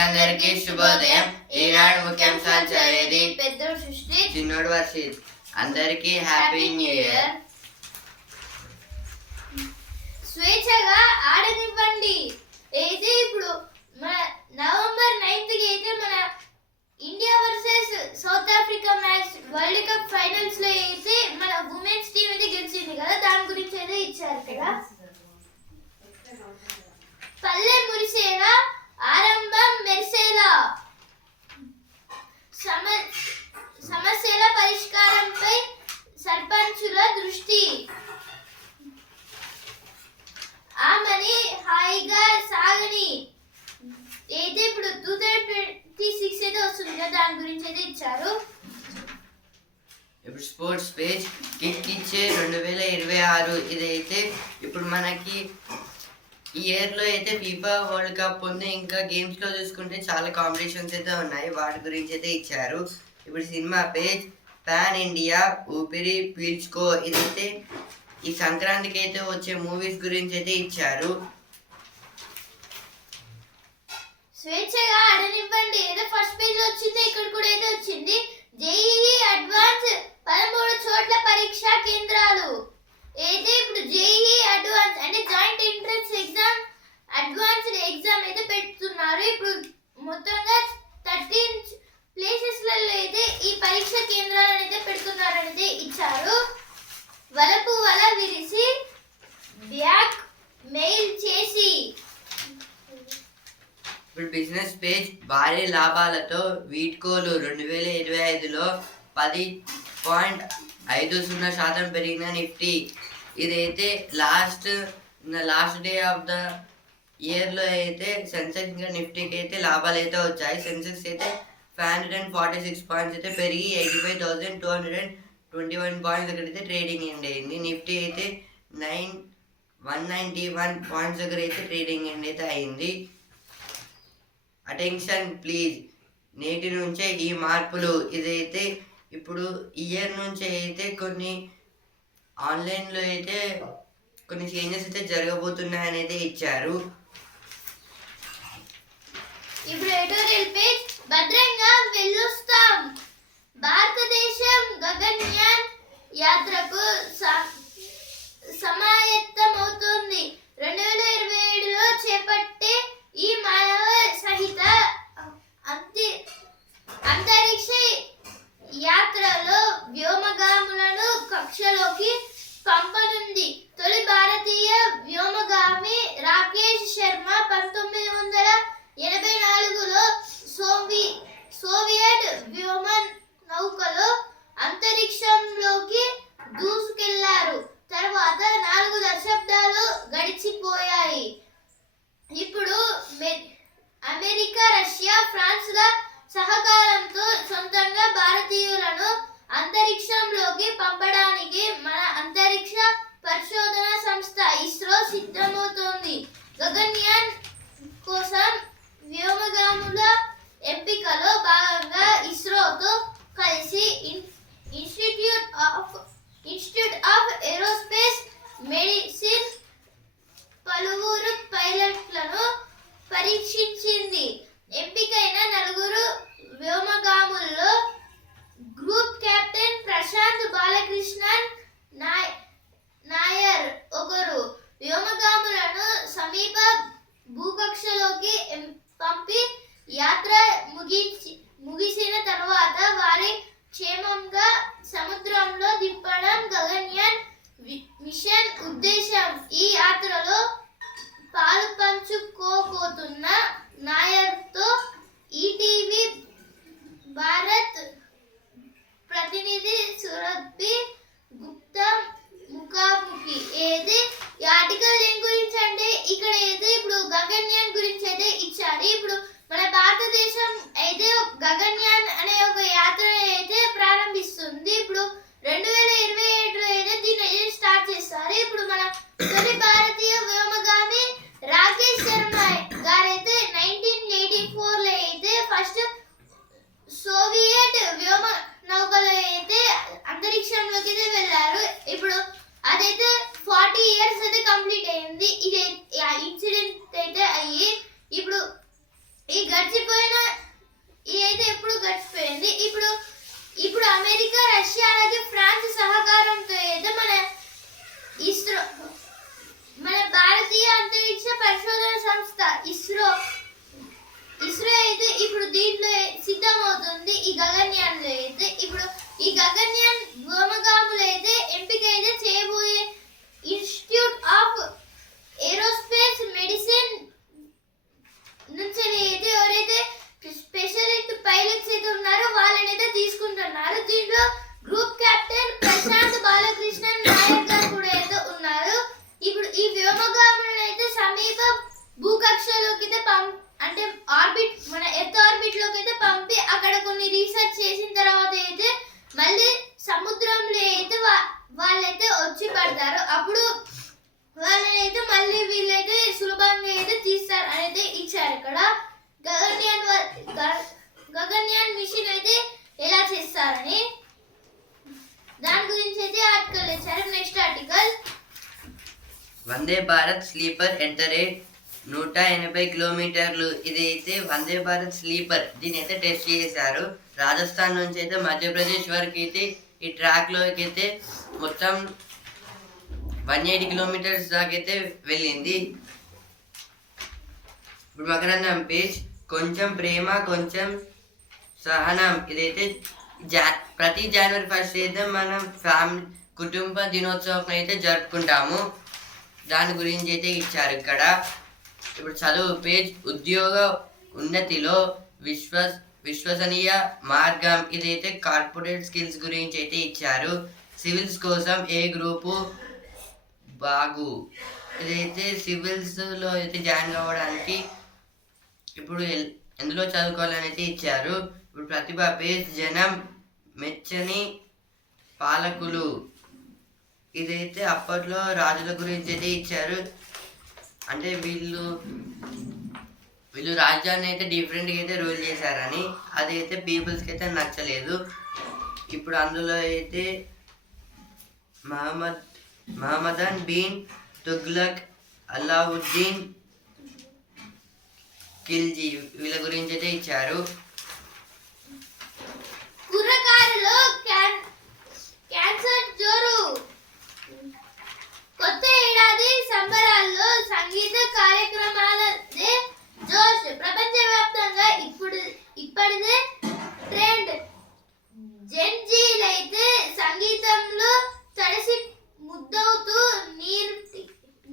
ప్రేక్షకులందరికీ శుభోదయం. ఈనాడు ముఖ్యాంశాలు చదివేది పెద్దోడు సృష్టి, చిన్నోడు వర్షిత్. అందరికీ హ్యాపీ న్యూ ఇయర్. స్వేచ్ఛగా ఆడనివ్వండి. అయితే ఇప్పుడు మన నవంబర్ 9th కి అయితే మన India versus south Africa match world cup finals లో అయితే మన ఉమెన్స్ టీం అయితే గెలిచింది కదా, దాని గురించి అయితే ఇచ్చారు కదా. పల్లె మురిసేలా ఆరంభం మెరిసేలా, సమస్యల పరిష్కారంపై సర్పంచుల దృష్టి, ఆమెని హాయిగా సాగని. అయితే ఇప్పుడు 2026 అయితే వస్తుంది కదా, దాని గురించి అయితే ఇచ్చారు. ఇప్పుడు స్పోర్ట్స్ పేజ్ కిక్ ఇచ్చే 2026. ఇదైతే ఇప్పుడు మనకి ఈ ఇయర్లో అయితే ఫీఫా వరల్డ్ కప్ ఉంది. ఇంకా గేమ్స్లో చూసుకుంటే చాలా కాంపిటీషన్స్ అయితే ఉన్నాయి, వాటి గురించి అయితే ఇచ్చారు. ఇప్పుడు సినిమా పేజ్ పాన్ ఇండియా ఊపిరి పీల్చుకో. ఇదైతే ఈ సంక్రాంతికి అయితే వచ్చే మూవీస్ గురించి అయితే ఇచ్చారు. స్వేచ్ఛగా ఆడనివ్వండి ఏదో ఫస్ట్ పేజ్ లో వచ్చింది, ఇక్కడ కూడా అయితే వచ్చింది. జేఈఈ అడ్వాన్స్ 13 చోట్ల పరీక్షా కేంద్రాలు. అయితే ఇప్పుడు జేఈఈ అడ్వాన్స్ అంటే joint entrance exam, advanced exam అయితే పెడుతున్నారు. ఇప్పుడు మొత్తంగా 13 ప్లేసెస్లలో అయితే ఈ పరీక్ష కేంద్రాలను అయితే పెడుతున్నారని అయితే ఇచ్చారు. వలపు వల విరిసి బ్యాక్ మెయిల్ చేసి. ఇప్పుడు బిజినెస్ పేజ్ భారీ లాభాలతో వీడ్కోలు 2025లో 10.50% పెరిగిన నిఫ్టీ. ఇదైతే లాస్ట్ డే ఆఫ్ ద ఇయర్లో అయితే సెన్సెక్స్ ఇంకా నిఫ్టీకి అయితే లాభాలు అయితే వచ్చాయి. సెన్సెక్స్ అయితే 546 పాయింట్స్ అయితే పెరిగి 85,221 పాయింట్స్ దగ్గర అయితే ట్రేడింగ్ ఎండ్ అయింది. నిఫ్టీ అయితే 191 పాయింట్స్ దగ్గర అయితే ట్రేడింగ్ ఎండ్ అయితే అయింది. అటెన్షన్ ప్లీజ్, నేటి నుంచే ఈ మార్పులు. ఇదైతే ఇప్పుడు ఇయర్ నుంచి అయితే కొన్ని ఆన్లైన్లో అయితే కొన్ని చేంజెస్ అయితే జరగబోతున్నాయని అయితే ఇచ్చారు. ఇప్పుడు ఎడిటోరియల్ పేజ్ భద్రంగా వెళ్ళొస్తాం. భారతదేశం గగన్యాన్ యాత్రకు సమాయత్తమవుతోంది. 2027లో చేపట్టే ఈ మానవ సహిత అంతరిక్ష యాత్రలో వ్యోమగాములను కక్షలోకి పంపనుంది. తొలి భారతీయ వ్యోమగామి రాకేష్ శర్మ 1984లో సోవియట్ వ్యోమ నౌకలో అంతరిక్షంలోకి దూసుకెళ్లారు. తర్వాత 4 దశాబ్దాలు గడిచిపోయాయి. ఇప్పుడు అమెరికా, రష్యా, ఫ్రాన్స్ల సహకారంతో సొంతంగా భారతీయులను అంతరిక్షంలోకి పంపడానికి మన అంతరిక్ష పరిశోధన సంస్థ ఇస్రో సిద్ధమవుతోంది. గగన్యాన్ కోసం వ్యోమగాముల ఎంపికలో భాగంగా ఇస్రోతో కలిసి ఇన్స్టిట్యూట్ ఆఫ్ ఏరోస్పేస్ మెడిసిన్ పలువురు పైలట్లను పరీక్షించింది. ఎంపికైన 4 వ్యోమగాముల్లో గ్రూప్ కెప్టెన్ ప్రశాంత్ బాలకృష్ణన్ నాయర్ ఒకరు. వ్యోమగాములను సమీప భూకక్షలోకి పంపి యాత్ర ముగిసిన తర్వాత వారి క్షేమంగా సముద్రంలో దింపడం గగన్యాన్ మిషన్ ఉద్దేశం. ఈ యాత్రలో పాలు పంచుకోబోతున్న నాయర్తో ఈటీవీ భారత్ ప్రతినిధి సురభి గుప్తా ముఖాముఖి. ఏది ఈ ఆర్టికల్ దేని గురించి అంటే ఇక్కడ అయితే ఇప్పుడు గగన్యాన్ గురించి అయితే ఇచ్చారు. ఇప్పుడు మన భారతదేశం అయిపోయింది. ఇప్పుడు అమెరికా, రష్యా అలాగే ఫ్రాన్స్ సహకారంతో అయితే ఇస్రో మన భారతీయ అంతరిక్ష పరిశోధన సంస్థ ఇస్రో అయితే ఇప్పుడు దీంట్లో సిద్ధమవుతుంది. ఈ గగన్యాన్లో అయితే ఇప్పుడు ఈ గగన్యాన్ వ్యోమగాములు అయితే ఎంపిక అయితే చేయబోయే ఇన్స్టిట్యూట్ ఆఫ్ ఏరోస్పేస్ మెడిసిన్ నుంచి అయితే ఎవరైతే స్పెషలిస్ట్ పైలట్స్ అయితే ఉన్నారో వాళ్ళని అయితే తీసుకుంటున్నారు. దీంట్లో గ్రూప్ కెప్టెన్ ప్రశాంత్ బాలకృష్ణన్ నాయక్ గారు కూడా అయితే ఉన్నారు. ఇప్పుడు ఈ వ్యోమగాములను అయితే సమీప భూకక్షలోకి అయితే అంటే ఆర్బిట్ మన ఎర్త్ ఆర్బిట్ లోకి అయితే పంపి అక్కడ కొన్ని రీసెర్చ్ చేసిన తర్వాత అయితే మళ్ళీ సముద్రంలో అయితే వాళ్ళైతే వచ్చి పడతారు. అప్పుడు వాళ్ళని అయితే మళ్ళీ వీళ్ళైతే సులభంగా అయితే తీస్తారు అనేది ఇచ్చారు. ఇక్కడ గగన్యాన్ మిషన్ అయితే ఎలా చేస్తారని దాని గురించి అయితే ఆర్టికల్ ఇచ్చారు. Next article Vande Bharat sleeper at the rate 180 కిలోమీటర్లు. ఇది అయితే వందే భారత్ స్లీపర్ దీని అయితే టెస్ట్ చేశారు. రాజస్థాన్ నుంచి అయితే మధ్యప్రదేశ్ వరకు అయితే ఈ ట్రాక్లోకి అయితే మొత్తం 180 కిలోమీటర్స్ దాకా అయితే వెళ్ళింది. ఇప్పుడు మకరందం పేజ్ కొంచెం ప్రేమ కొంచెం సహనం. ఇదైతే ప్రతి జనవరి 1 అయితే మనం కుటుంబ దినోత్సవం అయితే జరుపుకుంటాము. దాని గురించి అయితే ఇచ్చారు ఇక్కడ. ఇప్పుడు చదువు పేజ్ ఉద్యోగ ఉన్నతిలో విశ్వసనీయ మార్గం. ఇదైతే కార్పొరేట్ స్కిల్స్ గురించి అయితే ఇచ్చారు. సివిల్స్ కోసం ఏ గ్రూపు బాగు. ఇదైతే సివిల్స్లో అయితే జాయిన్ కావడానికి ఇప్పుడు ఎందులో చదువుకోవాలని అయితే ఇచ్చారు. ఇప్పుడు ప్రతిభ పేజ్ జనం మెచ్చని పాలకులు. ఇదైతే అప్పట్లో రాజుల గురించి అయితే ఇచ్చారు. అంటే వీళ్ళు రాజ్యాన్ని అయితే డిఫరెంట్గా అయితే రూల్ చేశారని, అదైతే పీపుల్స్కి అయితే నచ్చలేదు. ఇప్పుడు అందులో అయితే మహమ్మదన్ బిన్ తుగ్లక్, అలావుద్దీన్ ఖిల్జీ వీళ్ళ గురించి అయితే ఇచ్చారు. కుర్రకారులో క్యాన్సర్ జోరు. కొత్త ఏడాది సంబరాల్లో సంగీత కార్యక్రమాలదే జోష్. ప్రపంచవ్యాప్తంగా ఇప్పటిదే ట్రెండ్. జెన్జీలైతే సంగీతంలో తడిసి ముద్దవుతూ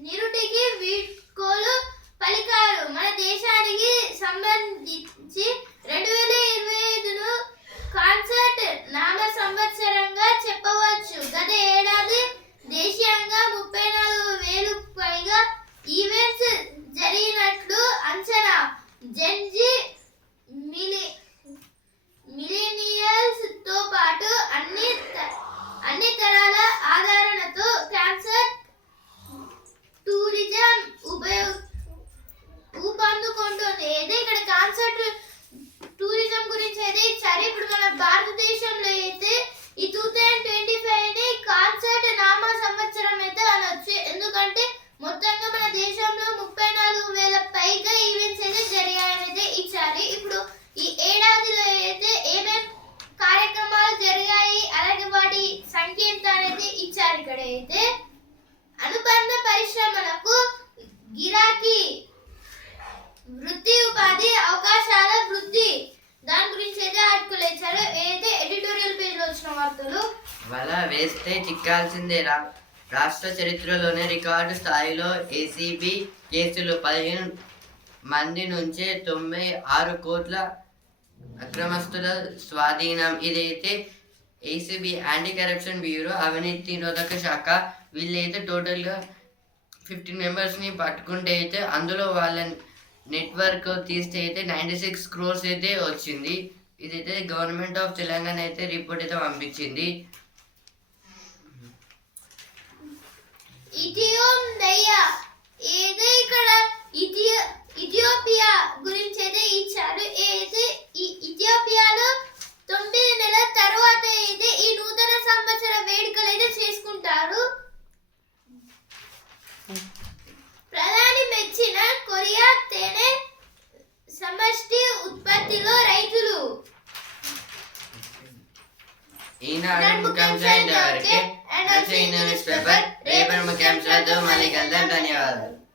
నిరుటికి వీడ్కోలు పలికారు. మన దేశానికి సంబంధించి 2025ను కాన్సర్ట్ నామ సంవత్సరంగా చెప్పవచ్చు. గత ఏడాది దేశీయంగా 34,000 పైగా ఈవెంట్స్ జరిగినట్లు అంచనా. జెన్జీ మిలీనియల్స్ తో పాటు అన్ని తరాల ఆదరణతో క్యాన్సర్ టూరిజం ఊపందుకుంటుంది. అయితే ఇక్కడ కాన్సర్ట్ టూరిజం గురించి అయితే ఇచ్చారు. ఇప్పుడు మన భారతదేశంలో అయితే ఈ 2025ని కాన్సర్ట్ నామ సంవత్సరం అయితే అనొచ్చు. ఎందుకంటే మొత్తంగా మన దేశంలో 34,000 పైగా ఈవెంట్స్ అయితే జరిగాయని అయితే ఇచ్చారు. ఇప్పుడు ఈ ఏడాదిలో అయితే ఏమేం కార్యక్రమాలు జరిగాయి అలాగే వాటి సంఖ్య ఎంత అనేది ఇచ్చారు. ఇక్కడ అయితే అనుబంధ పరిశ్రమలకు గిరాకీ, వృత్తి ఉపాధి అవకాశాల వృద్ధి దాని గురించి అయితే ఆర్టికల్ ఇచ్చారు. ఏదైతే ఎడిటోరియల్ పేజ్ లో వచ్చిన వార్తలు. వల వేస్తే చిక్కాల్సిందే. రాష్ట్ర చరిత్రలోనే రికార్డు స్థాయిలో ఏసీబీ కేసులు 15 మంది నుంచి 96 కోట్ల అక్రమస్తుల స్వాధీనం. ఇదైతే ఏసీబీ యాంటీ కరప్షన్ బ్యూరో అవినీతి నిరోధక శాఖ వీళ్ళైతే టోటల్గా 15 మెంబర్స్ని పట్టుకుంటే అయితే అందులో వాళ్ళ నెట్వర్క్ తీస్తే అయితే 96 crores అయితే వచ్చింది. ఇదైతే గవర్నమెంట్ ఆఫ్ తెలంగాణ అయితే రిపోర్ట్ అయితే పంపించింది. ఇథియోపియా గురించి అయితే ఇచ్చారు. అయితే ఇథియోపియాలో 9 నెలల తర్వాత అయితే ఈ నూతన సంవత్సర వేడుకలు అయితే చేసుకుంటారు. ప్రధాని మెచ్చిన కొరియా తేనె సమష్టి ఉత్పత్తిలో రైతులు. ఈనాడు ముఖ్యాంశాలు ఇంతవరకే. అండ్ వచ్చే న్యూస్ పేపర్ రేపటి ముఖ్యాంశాలతో మళ్ళీ కలుద్దాం. ధన్యవాదాలు.